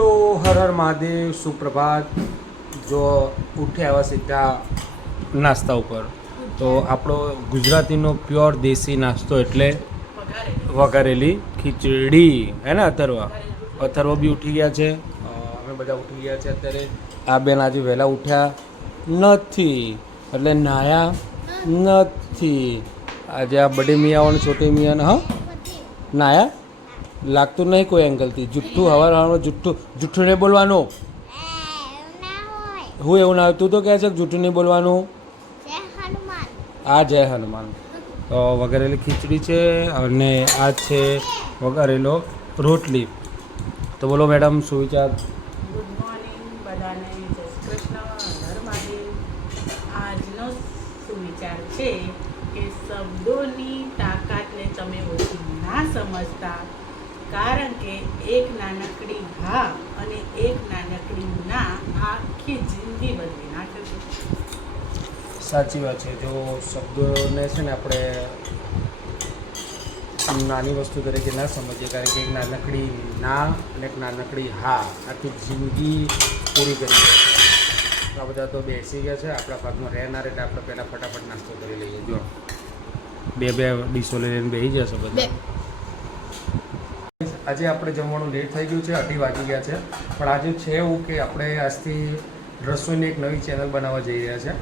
તો હર હર મહાદેવ, સુપ્રભાત. જો ઉઠ્યા આવ્યા સીધા નાસ્તા ઉપર. તો આપણો ગુજરાતીનો પ્યોર દેશી નાસ્તો એટલે વઘારેલી ખીચડી હે ને અથર્વ બી ઉઠી ગયા છે, અમે બધા ઉઠી ગયા છે અત્યારે. આ બેન આજે વહેલા ઉઠ્યા નથી એટલે નાયા નથી. આજે આ બડી મિયાઓ અને છોટી મિયાને હા નાયા લાગતું નહીં કોઈ એંગલથી. જુઠ્ઠું હવારમાં જુઠ્ઠું નહીં બોલવાનું. હું એવું ના તું તો કહે છે જુઠ્ઠું નહીં બોલવાનું. આ જય હનુમાન. તો વઘારેલી ખીચડી છે અને આ છે વઘારેલો રોટલી. તો બોલો મેડમ શું વિચાર? ગુડ મોર્નિંગ બધાને, જય શ્રી કૃષ્ણ, હર મહાદેવ. આજનો સુવિચાર છે કે શબ્દોની તાકાતને તમે ઓછી ના સમજતા, કારણ કે એક નાનકડી હા અને એક નાનકડી ના આખી જિંદગી બદલી નાખે છે. સાચી વાત છે. જો શબ્દોને છે ને આપણે નાની વસ્તુ તરીકે ના સમજીએ, કારણ કે એક નાનકડી ના અને એક નાનકડી હા આખી જિંદગી પૂરી કરી દે. આ બધા તો બેસી ગયા છે આપણા ભાગમાં રહેનાર, એટલે આપણે પહેલાં ફટાફટ નાસ્તો કરી લઈએ. જો બે ડીશો લઈને બેસી જશે બધા. આજે આપણે જમવાનું લેટ થઈ ગયું છે, 2:30 વાગી ગયા છે. પણ આજે છે એવું કે આપણે આજથી રસોઈની એક નવી ચેનલ બનાવવા જઈ રહ્યા છે.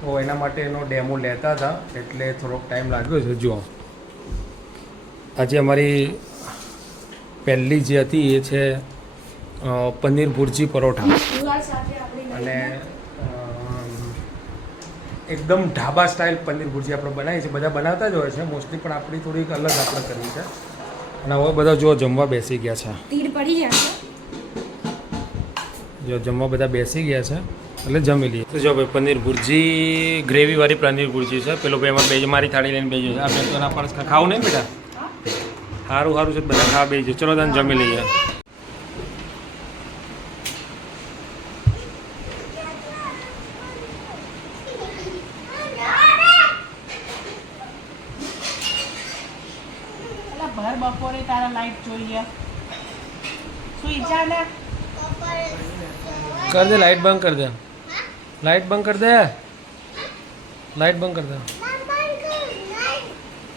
તો એના માટે એનો ડેમો લેતા હતા એટલે થોડોક ટાઈમ લાગ્યો છે. જુઓ આજે અમારી પહેલી જે હતી એ છે પનીર ભુરજી પરોઠા, અને એકદમ ઢાબા સ્ટાઇલ પનીર ભુરજી આપણે બનાવી છે. બધા બનાવતા જ હોય છે મોસ્ટલી, પણ આપણી થોડીક અલગ આપણે કરવી છે. અને હવે બધા જો જમવા બેસી ગયા છે. તીડ પડી જાય જો જમવા બધા બેસી ગયા છે એટલે જમી લઈએ. તો જો ભાઈ પનીર ભુરજી, ગ્રેવીવાળી પનીર ભુરજી છે. પેલો ભાઈ એમાં બે મારી થાળી લઈને બેસી છે. આ બેન તો ના પાડે ખાવું નહીં બેટા, સારું સારું છે બધા ખાવા બેસી. ચલો તને જમી લઈએ. ભર બપોરે તારા લાઈટ જોઈએ શું ઈચ્છા ને? કર દે લાઈટ બંધ કર દે, લાઈટ બંધ કર દે, લાઈટ બંધ કર દે,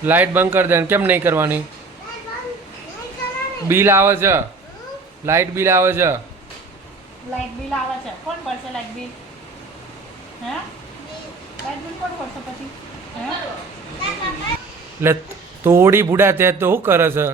લાઈટ બંધ કર દે. કેમ નહીં કરવાની? બિલ આવે છે, લાઈટ બિલ આવે છે. લાઈટ બિલ આવે છે. કોણ ભરશે લાઈટ બિલ? હે લાઈટ બિલ કોણ ભરશે પછી? એટલે તોડી બુડા તે તો શું કરે છે?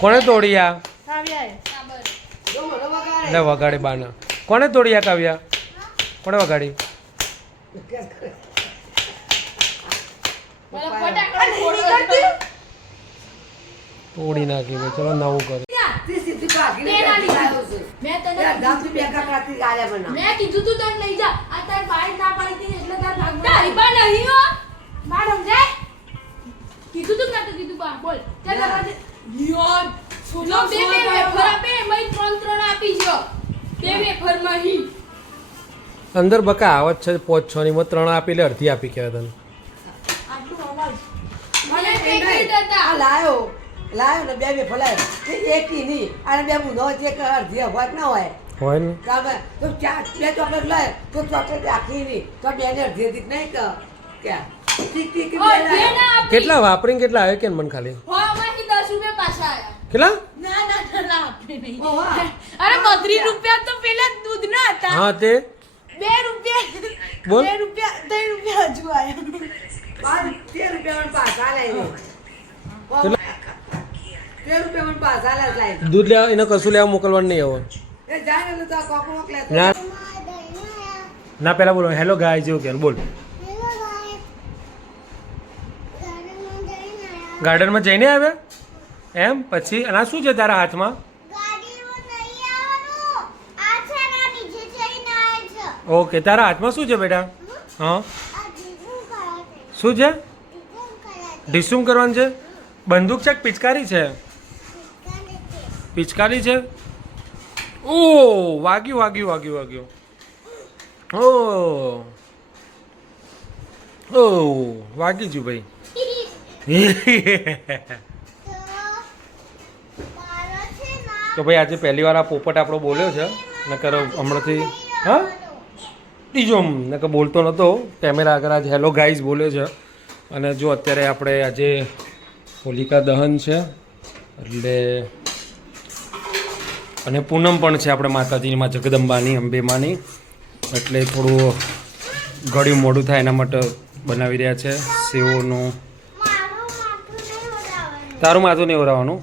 કોણે તોડી આ? એટલે વગાડી બાના. કોણે તોડી આ કાવ્યા? કોણે વગાડી? તોડી નાખી. ચલો નવું કરો. મેં કીધું તું તને લઈ જા. આ તાર બાઈક ના પડી હતી એટલે તાર ભાગ તારી બા નહીં હો મેડમ જાય. કીધું તું ના તો કીધું બા બોલ ચાલ દરવાજે યાર સોલો બે વેફર આપે મય 3 આપી જો. બે વેફર માં હી અંદર બકા આવત છે 5-6 ની. 3 આપી લે, અડધી આપી કહેવાય તને. આટલું અવાજ મને પેકેટ હતા આ લાયો ને બે ફલાયો એકી ની અને બે મુનો છે કે અડધી વાત ના હોય હોય ને કામે તો ચાર બે ચોકલેટ લાય તો ચોકલેટ આખી ની તો બે ને અડધી હતી નહીં કે ક્યાં ઠીક ઓ બે ના આપી. કેટલા વાપરીને કેટલા આવ્યો કે મને ખાલી હો માંથી 10 રૂપિયા પાછા આયા. કેટલા? ના આપે નહીં. ઓહો. અરે 32 રૂપિયા તો પેલા દૂધ ના હતા. હા તે 2 રૂપિયા બોલ. 2 રૂપિયા 3 રૂપિયા હજુ આયા. 13 રૂપિયા પાછા લાવી 13 રૂપિયા પાછા લાવી દૂધ લેવા એને કશું લેવા મોકલવાનું નહીં હવે. એ જાય ને તો કોકો મોકલે ના ના પેલા બોલો હેલો ગાય જેવું કે બોલ. ગાર્ડનમાં જઈને આવ્યા એમ? પછી અને આ શું છે તારા હાથમાં? ઓકે, તારા હાથમાં શું છે બેટા? હા શું છે? ડિસ્યુમ કરવાનું છે? બંદૂક છે કે પિચકારી છે? પિચકારી છે. ઓ વાગ્યું. ઓ ઓ વાગી ગયું ભાઈ. તો ભાઈ આજે પહેલી વાર આ પોપટ આપણો બોલ્યો છે નકર હમણાંથી હા બીજો નકર બોલતો નહોતો કેમેરા આગળ આજે હેલો ગાઈઝ બોલ્યો છે. અને જો અત્યારે આપણે આજે હોલિકા દહન છે એટલે અને પૂનમ પણ છે આપણે માતાજીમાં જગદંબાની અંબેમાની એટલે થોડું ગળ્યું મોડું થાય એના માટે બનાવી રહ્યા છે સેવોનું. તારું માથું નહીં ઓરાવાનું.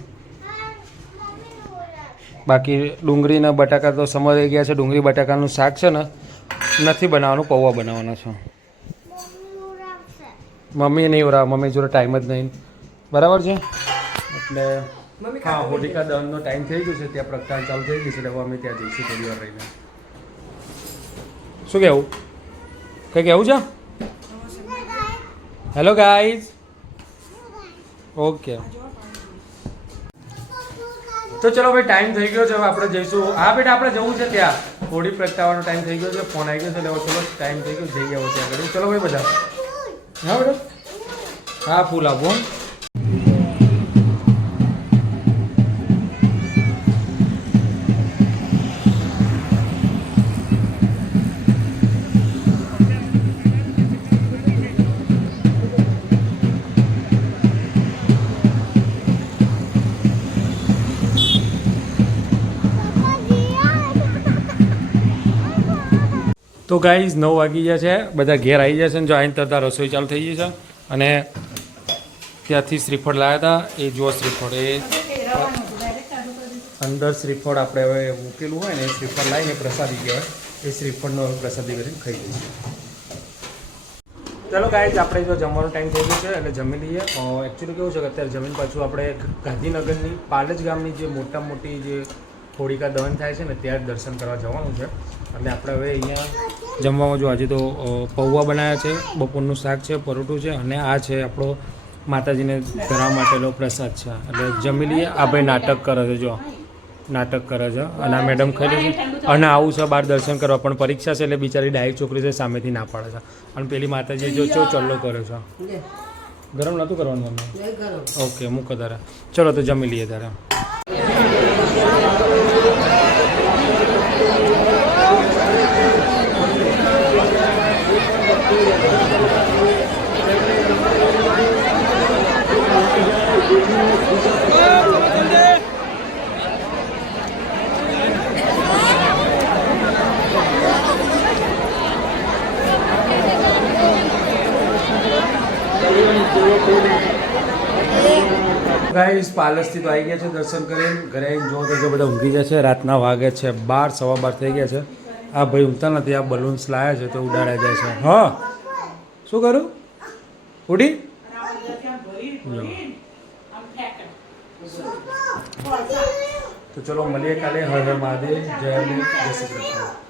બાકી ડુંગળીના બટાકા તો સમારી ગયા છે. ડુંગળી બટાકાનું શાક છે ને નથી બનાવવાનું, પૌવા બનાવવાના છે. મમ્મી નહીં ઓરાવ, મમ્મી જોડે ટાઈમ જ નહીં. બરાબર છે એટલે હા હોલિકા દહનનો ટાઈમ થઈ ગયો છે. ત્યાં પ્રગટાન ચાલુ થઈ ગયું છે એટલે હવે અમે ત્યાં જઈશું થોડી વાર રહીને. શું કહેવું? કંઈ કહેવું છે? Hello guys. ઓકે તો ચલો ભાઈ ટાઈમ થઈ ગયો છે. હવે આપણે જઈશું. હા બેટા આપણે જવું છે ત્યાં હોળી પ્રગટાવવાનો ટાઈમ થઈ ગયો છે. ફોન આવી ગયો છે એટલે ચલો ટાઈમ થઈ ગયો જઈ આવો ત્યાં આગળ. ચલો ભાઈ બધા. હા બેટા હા ફૂલ આપો. તો ગાઈઝ 9 વાગી ગયા છે. બધા ઘેર આવી જશે ને જો આઈને તરતા રસોઈ ચાલુ થઈ ગઈ છે. અને ત્યાંથી શ્રીફળ લાવ્યા હતા એ જુઓ શ્રીફળ એ અંદર શ્રીફળ આપણે હવે મૂકેલું હોય ને એ શ્રીફળ લાવીને પ્રસાદી કહેવાય. એ શ્રીફળનો પ્રસાદી કરીને ખાઈ દઈશું. ચાલો ગાઈઝ આપણે જો જમવાનો ટાઈમ થઈ ગયો છે એટલે જમી લઈએ. એકચ્યુઅલી કેવું છે કે અત્યારે જમીન પાછું આપણે ગાંધીનગરની પાલજ ગામની જે મોટી જે હોળિકા દહન થાય છે ને ત્યાં જ દર્શન કરવા જવાનું છે. એટલે આપણે હવે અહીંયા જમવામાં જો આજે તો પૌવા બનાવ્યા છે, બપોરનું શાક છે, પરોઠું છે અને આ છે આપણો માતાજીને ધરવા માટેનો પ્રસાદ છે. એટલે જમી લઈએ. આ ભાઈ નાટક કરે છે, જો નાટક કરે છે અને આ મેડમ ખાઈ લે છે. અને આવું છે બહાર દર્શન કરવા પણ પરીક્ષા છે એટલે બિચારી ડાયી છોકરી છે સામેથી ના પાડે છે. અને પેલી માતાજી જો ચલ્લો કરે છે. ગરમ નહોતું કરવાનું મમ્મી? ઓકે મૂકો તારે. ચલો તો જમી લઈએ તારે. ગાઈસ પાલસથી તો આવી ગયા છે દર્શન કરીને. ઘરે આવીને જો તો બધા ઊંઘી જાય છે. રાતના વાગે છે 12 સવા 12 થઈ ગયા છે. આ ભાઈ ઊંઘતા નથી. આ બલૂન્સ લાવ્યા છે તો ઉડાડ્યા જાય છે. હા શું કરું? ઉડી તો ચલો મળીએ કાલે. હર હર મહાદેવ. જય શ્રી કૃષ્ણ.